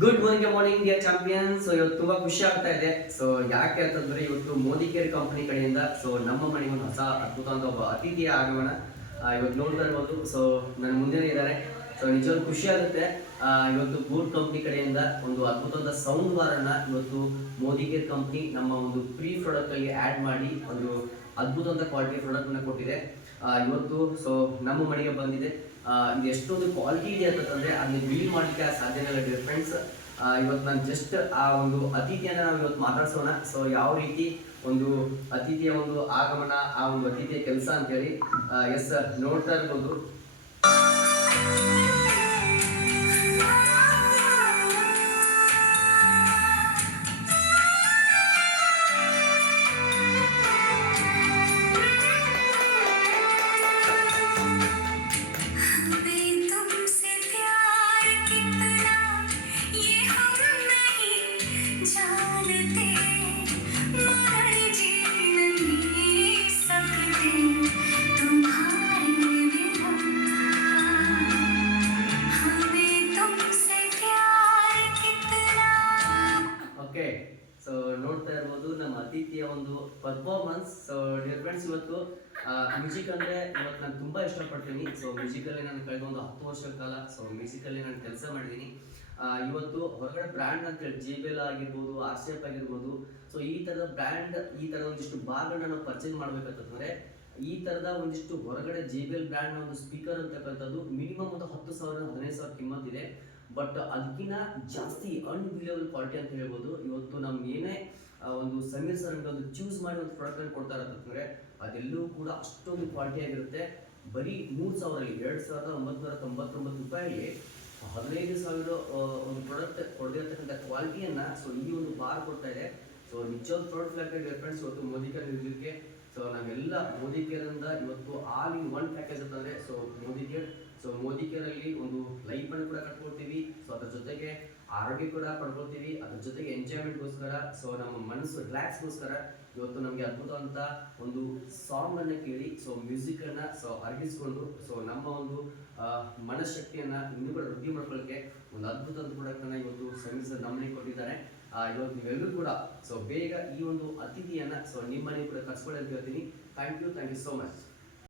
Good morning India champion. So ಇವತ್ತು ತುಂಬಾ ಖುಷಿ ಆಗ್ತಾ ಇದೆ. ಸೊ ಯಾಕೆ ಅಂತಂದ್ರೆ ಇವತ್ತು ಮೋದಿ ಕೇರ್ ಕಂಪನಿ ಕಡೆಯಿಂದ ಸೊ ನಮ್ಮ ಮನೆಗೆ ಒಂದು ಹೊಸ ಅದ್ಭುತ ಅಂತ ಒಬ್ಬ ಅತಿಥಿಯ ಆಗಮನ ಇವತ್ತು ನೋಡ್ತಾ ಇರ್ಬೋದು. ಸೊ ನನ್ನ ಮುಂದೆ ಇದ್ದಾರೆ. ಸೊ ನಿಜವಾಗ್ಲೂ ಖುಷಿ ಆಗುತ್ತೆ. ಇವತ್ತು ಗೂಡ್ ಕಂಪ್ನಿ ಕಡೆಯಿಂದ ಒಂದು ಅದ್ಭುತವಾದ ಸೌಂಡ್ ಬಾರನ್ನ ಇವತ್ತು ಮೋದಿ ಕೇರ್ ಕಂಪ್ನಿ ನಮ್ಮ ಒಂದು ಪ್ರೀ ಪ್ರಾಡಕ್ಟ್ ಅಲ್ಲಿ ಆಡ್ ಮಾಡಿ ಒಂದು ಅದ್ಭುತವಾದ ಕ್ವಾಲಿಟಿ ಪ್ರಾಡಕ್ಟ್ ಅನ್ನ ಕೊಟ್ಟಿದೆ. ಇವತ್ತು ಸೊ ನಮ್ಮ ಮನೆಗೆ ಬಂದಿದೆ. ಇದು ಎಷ್ಟೊಂದು ಕ್ವಾಲಿಟಿ ಇದೆ ಅಂತಂದ್ರೆ ಅದನ್ನ ಬಿಲ್ ಮಾಡಲಿಕ್ಕೆ ಸಾಧ್ಯನೇ ಇಲ್ಲ ಫ್ರೆಂಡ್ಸ್. ಇವತ್ತು ನಾನು ಜಸ್ಟ್ ಆ ಒಂದು ಅತಿಥಿಯನ್ನ ನಾವು ಇವತ್ತು ಮಾತಾಡ್ಸೋಣ. ಸೊ ಯಾವ ರೀತಿ ಒಂದು ಅತಿಥಿಯ ಒಂದು ಆಗಮನ, ಆ ಒಂದು ಅತಿಥಿಯ ಕೆಲಸ ಅಂತ ಹೇಳಿ ಎಸ್ ನೋಡ್ತಾ ಇರ್ಬೋದು. ಓಕೆ, ಸೊ ನೋಡ್ತಾ ಇರ್ಬೋದು ನಮ್ಮ ಅತಿಥಿಯ ಒಂದು ಪರ್ಫಾರ್ಮೆನ್ಸ್. ಸೊ ಡಿಯರ್ ಫ್ರೆಂಡ್ಸ್, ಇವತ್ತು ಮ್ಯೂಸಿಕ್ ಅಂದ್ರೆ ಇವತ್ತು ನಾನು ತುಂಬಾ ಇಷ್ಟಪಡ್ತೀನಿ. ಸೊ ಮ್ಯೂಸಿಕಲ್ಲಿ ನಾನು ಕಳೆದ ಒಂದು 10 ವರ್ಷಗಳ ಕಾಲ ಸೊ ಮ್ಯೂಸಿಕಲ್ಲಿ ನಾನು ಕೆಲಸ ಮಾಡಿದ್ದೀನಿ. ಇವತ್ತು ಹೊರಗಡೆ ಬ್ರ್ಯಾಂಡ್ ಅಂತ ಹೇಳಿ JBL ಆಗಿರ್ಬೋದು, RCF ಆಗಿರ್ಬೋದು, ಸೊ ಈ ತರದ ಬ್ರ್ಯಾಂಡ್, ಈ ತರದ ಒಂದಿಷ್ಟು ಭಾಗಗಳನ್ನ ನಾವು ಪರ್ಚೇಸ್ ಮಾಡ್ಬೇಕಂತಂದ್ರೆ ಈ ತರದ ಒಂದಿಷ್ಟು ಹೊರಗಡೆ JBL ಬ್ರ್ಯಾಂಡ್ ಒಂದು ಸ್ಪೀಕರ್ ಅಂತಕ್ಕಂಥದ್ದು ಮಿನಿಮಮ್ ಒಂದು 10,000 15,000 ಕಿಮ್ಮತ್ ಇದೆ. ಬಟ್ ಅದಕ್ಕಿಂತ ಜಾಸ್ತಿ ಅನ್ಬಿಲಿಯಬಲ್ ಕ್ವಾಲಿಟಿ ಅಂತ ಹೇಳ್ಬೋದು. ಇವತ್ತು ನಮ್ಗೆ ಏನೇ ಒಂದು ಸಮೀರ್ ಸರ್ ಒಂದು ಚೂಸ್ ಮಾಡಿ ಒಂದು ಪ್ರಾಡಕ್ಟ್ ಅನ್ನು ಕೊಡ್ತಾರೆ ಅಂತಂದ್ರೆ ಅದೆಲ್ಲವೂ ಕೂಡ ಅಷ್ಟೊಂದು ಕ್ವಾಲಿಟಿ ಆಗಿರುತ್ತೆ. ಬರೀ 3,000 2,999 ರೂಪಾಯಿಗೆ 15,000 ಒಂದು ಪ್ರಾಡಕ್ಟ್ ಕೊಡದಿರತಕ್ಕಂಥ ಕ್ವಾಲಿಟಿಯನ್ನ ಸೊ ಈ ಒಂದು ಬಾರ್ ಕೊಡ್ತಾ ಇದೆ. ಸೊ ನಿಜವಾದ ಪ್ರಾಡಕ್ಟ್ ಫ್ಲಾಕ್ಟೆಡ್ ರೆಫರೆನ್ಸ್ ಇವತ್ತು ಮೋದಿ ಕೇರ್ ನಿರ್ಲಿಕ್ಕೆ. ಸೊ ನಾವೆಲ್ಲ ಮೋದಿ ಕೇರ್ ಇಂದ ಇವತ್ತು ಆಲ್ ಇನ್ ಒನ್ ಪ್ಯಾಕೇಜ್ ಅಂತಂದ್ರೆ so Modi care. So Modi care ಅಲ್ಲಿ ಒಂದು ಲೈಫ್ ಅನ್ನು ಕೂಡ ಕಟ್ಕೊಳ್ತೀವಿ. ಸೊ ಅದ್ರ ಜೊತೆಗೆ ಆರೋಗ್ಯ ಕೂಡ ಪಡ್ಕೊಳ್ತೀವಿ. ಅದ್ರ ಜೊತೆಗೆ ಎಂಜಾಯ್ಮೆಂಟ್ಗೋಸ್ಕರ, ಸೊ ನಮ್ಮ ಮನಸ್ಸು ರಿಲ್ಯಾಕ್ಸ್ಗೋಸ್ಕರ ಇವತ್ತು ನಮಗೆ ಅದ್ಭುತವಂತ ಒಂದು ಸಾಂಗ್ ಅನ್ನ ಕೇಳಿ ಸೊ ಮ್ಯೂಸಿಕ್ ಅನ್ನ ಸೊ ಅರಗಿಸ್ಕೊಂಡು ಸೊ ನಮ್ಮ ಒಂದು ಮನಃಶಕ್ತಿಯನ್ನ ಇನ್ನೂ ಕೂಡ ವೃದ್ಧಿ ಮಾಡ್ಕೊಳ್ಳೋಕೆ ಒಂದು ಅದ್ಭುತ ಪ್ರಾಡಕ್ಟ್ ಅನ್ನ ಇವತ್ತು ಸಮೀರ್ ಸರ್ ನಮ್ಮನೆಗೆ ಕೊಟ್ಟಿದ್ದಾರೆ. ಇವತ್ತು ನೀವೆಲ್ಲರೂ ಕೂಡ ಸೊ ಬೇಗ ಈ ಒಂದು ಅತಿಥಿಯನ್ನ ಸೊ ನಿಮ್ಮ ಮನೆಗೆ ಕೂಡ ಕರ್ಸ್ಕೊಳ್ಳಿ ಅಂತ ಹೇಳ್ತೀನಿ. Thank you so much.